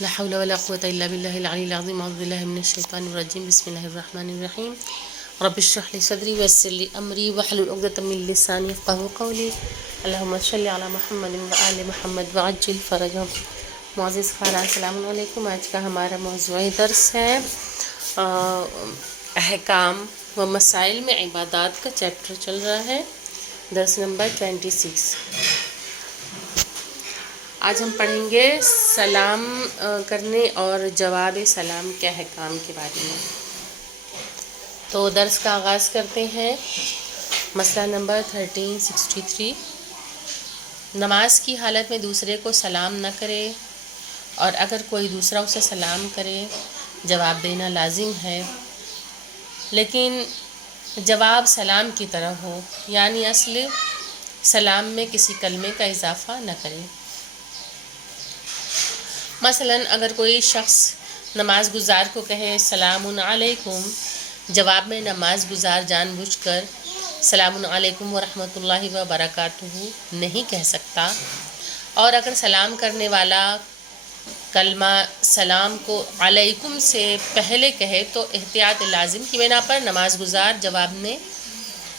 لا حول ولا قوة إلا بالله العلي العظيم. أعوذ بالله من الشيطان الرجيم. بسم الله الرحمن الرحيم. رب اشرح لي صدري ويسر لي أمري واحلل عقدة من لساني يفقهوا قولي. اللهم صل على محمد وآل محمد وعجل فرجهم. معزز خاران السلام علیکم. آج کا ہمارا موضوع درس ہے احکام و مسائل میں عبادات کا چیپٹر چل رہا ہے، درس نمبر 26۔ آج ہم پڑھیں گے سلام کرنے اور جواب سلام کے احکام کے بارے میں۔ تو درس کا آغاز کرتے ہیں۔ مسئلہ نمبر 1363، نماز کی حالت میں دوسرے کو سلام نہ کرے اور اگر کوئی دوسرا اسے سلام کرے جواب دینا لازم ہے، لیکن جواب سلام کی طرح ہو، یعنی اصل سلام میں کسی کلمے کا اضافہ نہ کرے۔ مثلا اگر کوئی شخص نماز گزار کو کہے السلام علیکم، جواب میں نماز گزار جان بوجھ کر السلام علیکم ورحمۃ اللہ وبرکاتہ نہیں کہہ سکتا، اور اگر سلام کرنے والا کلمہ سلام کو علیکم سے پہلے کہے تو احتیاط لازم کی بنا پر نماز گزار جواب میں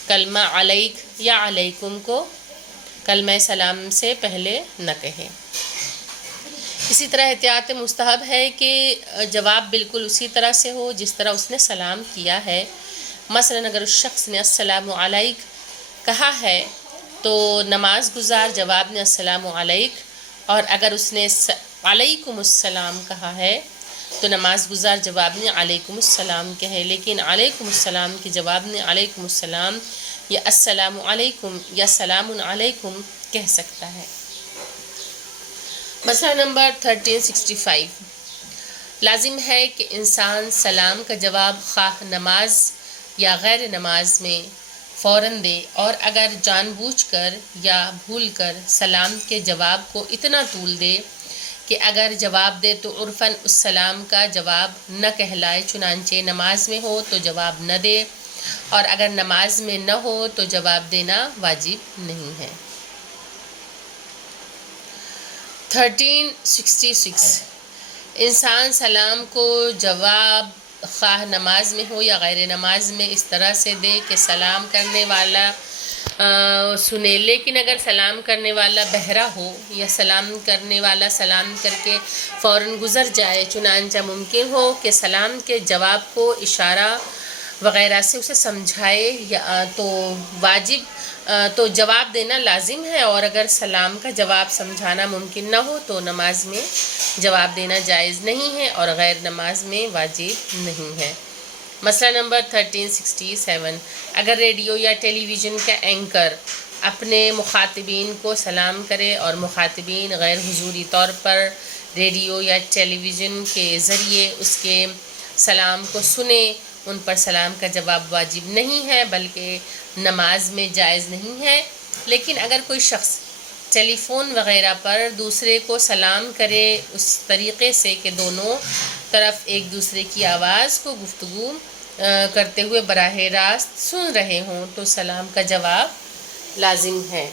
کلمہ علیک یا علیکم کو کلمہ سلام سے پہلے نہ کہے۔ اسی طرح احتیاط مستحب ہے کہ جواب بالکل اسی طرح سے ہو جس طرح اس نے سلام کیا ہے۔ مثلا اگر اس شخص نے السلام علیک کہا ہے تو نماز گزار جواب میں السلام علیک، اور اگر اس نے علیکم السلام کہا ہے تو نماز گزار جواب میں علیکم السلام کہے، لیکن علیکم السلام کے جواب میں علیکم السلام یا السلام علیکم یا سلام علیکم کہہ سکتا ہے۔ مسئلہ نمبر 1365، لازم ہے کہ انسان سلام کا جواب خواہ نماز یا غیر نماز میں فوراً دے، اور اگر جان بوجھ کر یا بھول کر سلام کے جواب کو اتنا طول دے کہ اگر جواب دے تو عرفاً اس سلام کا جواب نہ کہلائے، چنانچہ نماز میں ہو تو جواب نہ دے اور اگر نماز میں نہ ہو تو جواب دینا واجب نہیں ہے۔ 1366، انسان سلام کو جواب خواہ نماز میں ہو یا غیر نماز میں اس طرح سے دے کہ سلام کرنے والا سنے، لیکن اگر سلام کرنے والا بہرا ہو یا سلام کرنے والا سلام کر کے فوراً گزر جائے، چنانچہ ممکن ہو کہ سلام کے جواب کو اشارہ وغیرہ سے اسے سمجھائے یا تو جواب دینا لازم ہے، اور اگر سلام کا جواب سمجھانا ممکن نہ ہو تو نماز میں جواب دینا جائز نہیں ہے اور غیر نماز میں واجب نہیں ہے۔ مسئلہ نمبر 1367، اگر ریڈیو یا ٹیلی ویژن کا اینکر اپنے مخاطبین کو سلام کرے اور مخاطبین غیر حضوری طور پر ریڈیو یا ٹیلی ویژن کے ذریعے اس کے سلام کو سنیں، ان پر سلام کا جواب واجب نہیں ہے بلکہ نماز میں جائز نہیں ہے۔ لیکن اگر کوئی شخص ٹیلی فون وغیرہ پر دوسرے کو سلام کرے اس طریقے سے کہ دونوں طرف ایک دوسرے کی آواز کو گفتگو کرتے ہوئے براہ راست سن رہے ہوں تو سلام کا جواب لازم ہے۔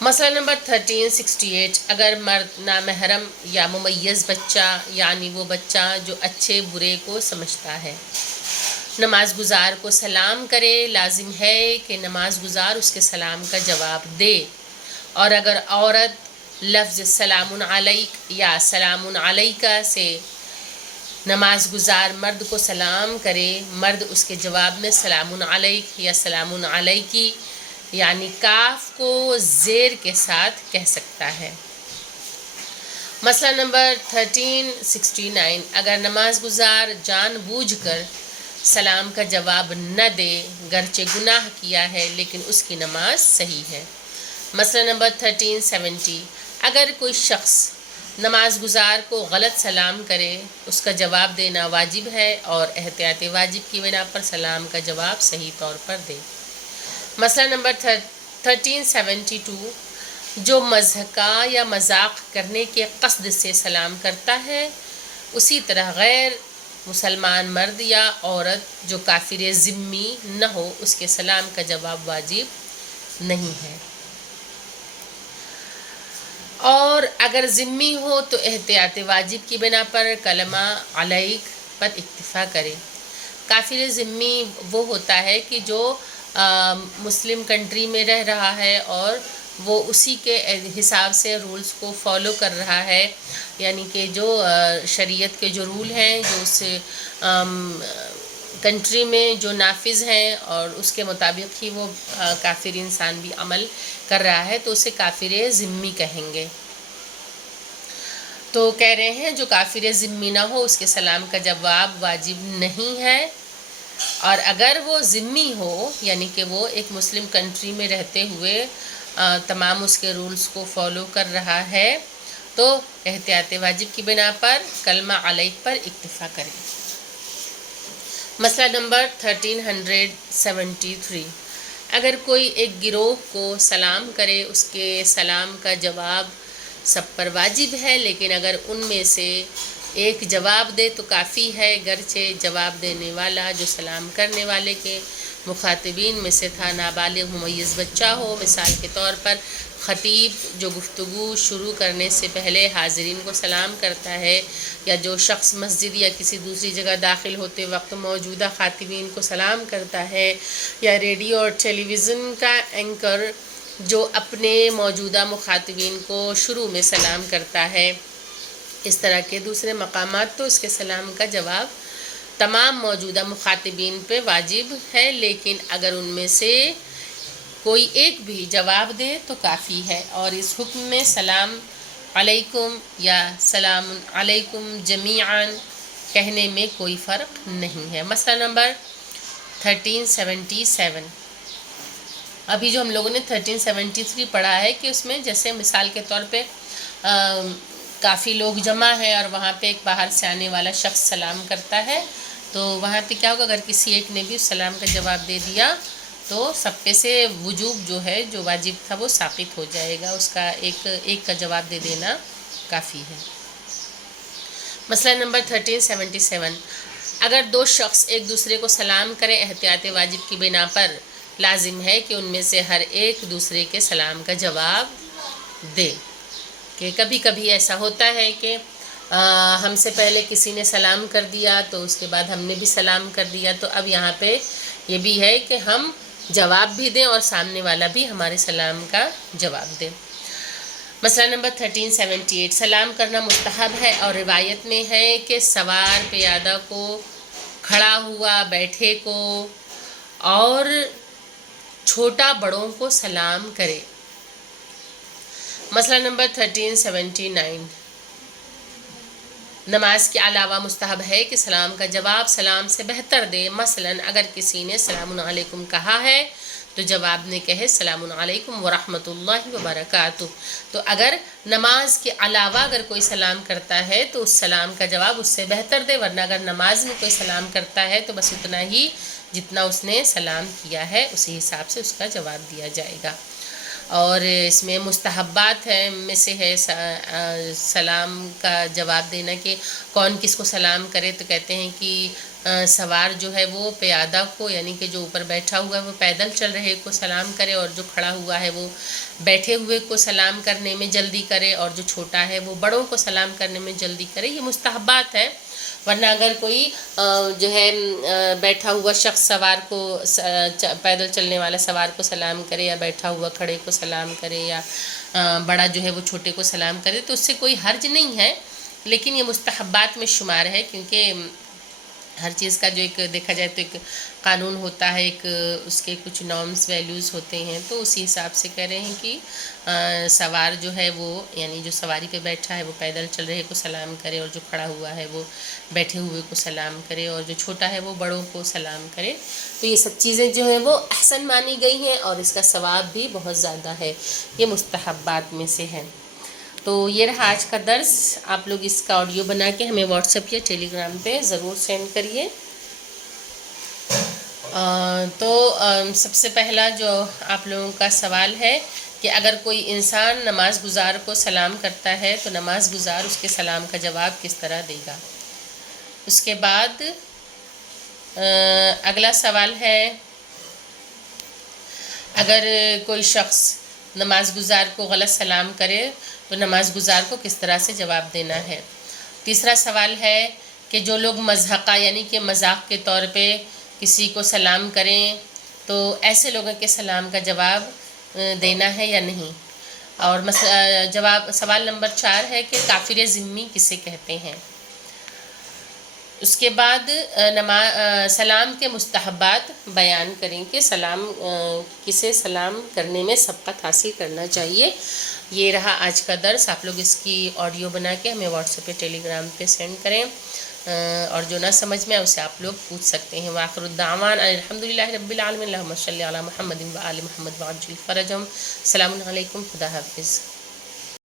مسئلہ نمبر 1368، اگر مرد نامحرم یا ممیز بچہ، یعنی وہ بچہ جو اچھے برے کو سمجھتا ہے، نماز گزار کو سلام کرے، لازم ہے کہ نماز گزار اس کے سلام کا جواب دے، اور اگر عورت لفظ سلام علیک یا سلام علیکہ سے نماز گزار مرد کو سلام کرے، مرد اس کے جواب میں سلام علیک یا سلام علیکی یعنی کاف کو زیر کے ساتھ کہہ سکتا ہے۔ مسئلہ نمبر 1369، اگر نماز گزار جان بوجھ کر سلام کا جواب نہ دے گرچہ گناہ کیا ہے لیکن اس کی نماز صحیح ہے۔ مسئلہ نمبر 1370، اگر کوئی شخص نماز گزار کو غلط سلام کرے اس کا جواب دینا واجب ہے اور احتیاط واجب کی بنا پر سلام کا جواب صحیح طور پر دے۔ مسئلہ نمبر 1372، جو مضحکہ یا مذاق کرنے کے قصد سے سلام کرتا ہے اسی طرح غیر مسلمان مرد یا عورت جو کافر ذمی نہ ہو اس کے سلام کا جواب واجب نہیں ہے۔ اور اگر ذمی ہو تو احتیاط واجب کی بنا پر کلمہ علیک پر اکتفا کرے۔ کافر ذمی وہ ہوتا ہے کہ جو مسلم کنٹری میں رہ رہا ہے اور وہ اسی کے حساب سے رولز کو فالو کر رہا ہے، یعنی کہ جو شریعت کے جو رول ہیں جو اس کنٹری میں جو نافذ ہیں اور اس کے مطابق ہی وہ کافر انسان بھی عمل کر رہا ہے، تو اسے کافر ذمی کہیں گے۔ تو کہہ رہے ہیں جو کافر ذمی نہ ہو اس کے سلام کا جواب واجب نہیں ہے، اور اگر وہ ذمی ہو یعنی کہ وہ ایک مسلم کنٹری میں رہتے ہوئے تمام اس کے رولز کو فالو کر رہا ہے تو احتیاط واجب کی بنا پر کلمہ علیک پر اکتفا کریں۔ مسئلہ نمبر 1373، اگر کوئی ایک گروہ کو سلام کرے اس کے سلام کا جواب سب پر واجب ہے، لیکن اگر ان میں سے ایک جواب دے تو کافی ہے، گرچہ جواب دینے والا جو سلام کرنے والے کے مخاطبین میں سے تھا نابالغ ممیز بچہ ہو۔ مثال کے طور پر خطیب جو گفتگو شروع کرنے سے پہلے حاضرین کو سلام کرتا ہے، یا جو شخص مسجد یا کسی دوسری جگہ داخل ہوتے وقت موجودہ خاطبین کو سلام کرتا ہے، یا ریڈیو اور ٹیلی ویژن کا اینکر جو اپنے موجودہ مخاطبین کو شروع میں سلام کرتا ہے، اس طرح کے دوسرے مقامات، تو اس کے سلام کا جواب تمام موجودہ مخاطبین پہ واجب ہے، لیکن اگر ان میں سے کوئی ایک بھی جواب دے تو کافی ہے، اور اس حکم میں سلام علیکم یا سلام علیکم جمیعاً کہنے میں کوئی فرق نہیں ہے۔ مسئلہ نمبر 1377، ابھی جو ہم لوگوں نے 1373 پڑھا ہے کہ اس میں جیسے مثال کے طور پہ کافی لوگ جمع ہیں اور وہاں پہ ایک باہر سے آنے والا شخص سلام کرتا ہے، تو وہاں پہ کیا ہوگا، اگر کسی ایک نے بھی اس سلام کا جواب دے دیا تو سب پہ سے وجوب جو ہے جو واجب تھا وہ ساقط ہو جائے گا، اس کا ایک کا جواب دے دینا کافی ہے۔ مسئلہ نمبر 1377، اگر دو شخص ایک دوسرے کو سلام کریں احتیاط واجب کی بنا پر لازم ہے کہ ان میں سے ہر ایک دوسرے کے سلام کا جواب دے، کہ کبھی کبھی ایسا ہوتا ہے کہ ہم سے پہلے کسی نے سلام کر دیا تو اس کے بعد ہم نے بھی سلام کر دیا، تو اب یہاں پہ یہ بھی ہے کہ ہم جواب بھی دیں اور سامنے والا بھی ہمارے سلام کا جواب دے۔ مسئلہ نمبر 1378، سلام کرنا مستحب ہے اور روایت میں ہے کہ سوار پیادہ کو، کھڑا ہوا بیٹھے کو اور چھوٹا بڑوں کو سلام کرے۔ مسئلہ نمبر 1379، نماز کے علاوہ مستحب ہے کہ سلام کا جواب سلام سے بہتر دے، مثلا اگر کسی نے سلام علیکم کہا ہے تو جواب نے کہے سلام علیکم ورحمۃ اللہ وبرکاتہ۔ تو اگر نماز کے علاوہ اگر کوئی سلام کرتا ہے تو اس سلام کا جواب اس سے بہتر دے، ورنہ اگر نماز میں کوئی سلام کرتا ہے تو بس اتنا ہی جتنا اس نے سلام کیا ہے اسی حساب سے اس کا جواب دیا جائے گا۔ اور اس میں مستحبات ہیں میں سے ہے سلام کا جواب دینا، کہ کون کس کو سلام کرے، تو کہتے ہیں کہ سوار جو ہے وہ پیادہ کو، یعنی کہ جو اوپر بیٹھا ہوا ہے وہ پیدل چل رہے کو سلام کرے، اور جو کھڑا ہوا ہے وہ بیٹھے ہوئے کو سلام کرنے میں جلدی کرے، اور جو چھوٹا ہے وہ بڑوں کو سلام کرنے میں جلدی کرے۔ یہ مستحبات ہیں، ورنہ اگر کوئی جو ہے بیٹھا ہوا شخص سوار کو، پیدل چلنے والا سوار کو سلام کرے، یا بیٹھا ہوا کھڑے کو سلام کرے، یا بڑا جو ہے وہ چھوٹے کو سلام کرے، تو اس سے کوئی حرج نہیں ہے، لیکن یہ مستحبات میں شمار ہے، کیونکہ ہر چیز کا جو ایک دیکھا جائے تو ایک قانون ہوتا ہے، ایک اس کے کچھ نارمز ویلیوز ہوتے ہیں، تو اسی حساب سے کہہ رہے ہیں کہ سوار جو ہے وہ، یعنی جو سواری پہ بیٹھا ہے وہ پیدل چل رہے کو سلام کرے، اور جو کھڑا ہوا ہے وہ بیٹھے ہوئے کو سلام کرے، اور جو چھوٹا ہے وہ بڑوں کو سلام کرے۔ تو یہ سب چیزیں جو ہیں وہ احسن مانی گئی ہیں، اور اس کا ثواب بھی بہت زیادہ ہے، یہ مستحبات میں سے ہے۔ تو یہ رہا آج کا درس، آپ لوگ اس کا آڈیو بنا کے ہمیں واٹس ایپ یا ٹیلی گرام پہ ضرور سینڈ کریے۔ تو سب سے پہلا جو آپ لوگوں کا سوال ہے کہ اگر کوئی انسان نماز گزار کو سلام کرتا ہے تو نماز گزار اس کے سلام کا جواب کس طرح دے گا۔ اس کے بعد اگلا سوال ہے، اگر کوئی شخص نماز گزار کو غلط سلام کرے تو نماز گزار کو کس طرح سے جواب دینا ہے۔ تیسرا سوال ہے کہ جو لوگ مضحکہ یعنی کہ مذاق کے طور پہ کسی کو سلام کریں تو ایسے لوگوں کے سلام کا جواب دینا ہے یا نہیں۔ اور سوال نمبر 4 ہے کہ کافر ذمی کسے کہتے ہیں۔ اس کے بعد سلام کے مستحبات بیان کریں کہ کسے سلام کرنے میں سبقت حاصل کرنا چاہیے۔ یہ رہا آج کا درس۔ آپ لوگ اس کی آڈیو بنا کے ہمیں واٹس ایپ پہ ٹیلی گرام پہ سینڈ کریں، اور جو نہ سمجھ میں اسے آپ لوگ پوچھ سکتے ہیں۔ وآخر الدعوان الحمدللہ رب العالمین، اللہم صلی علی محمد و آل محمد وعجل فرجہم۔ السلام علیکم، خدا حافظ۔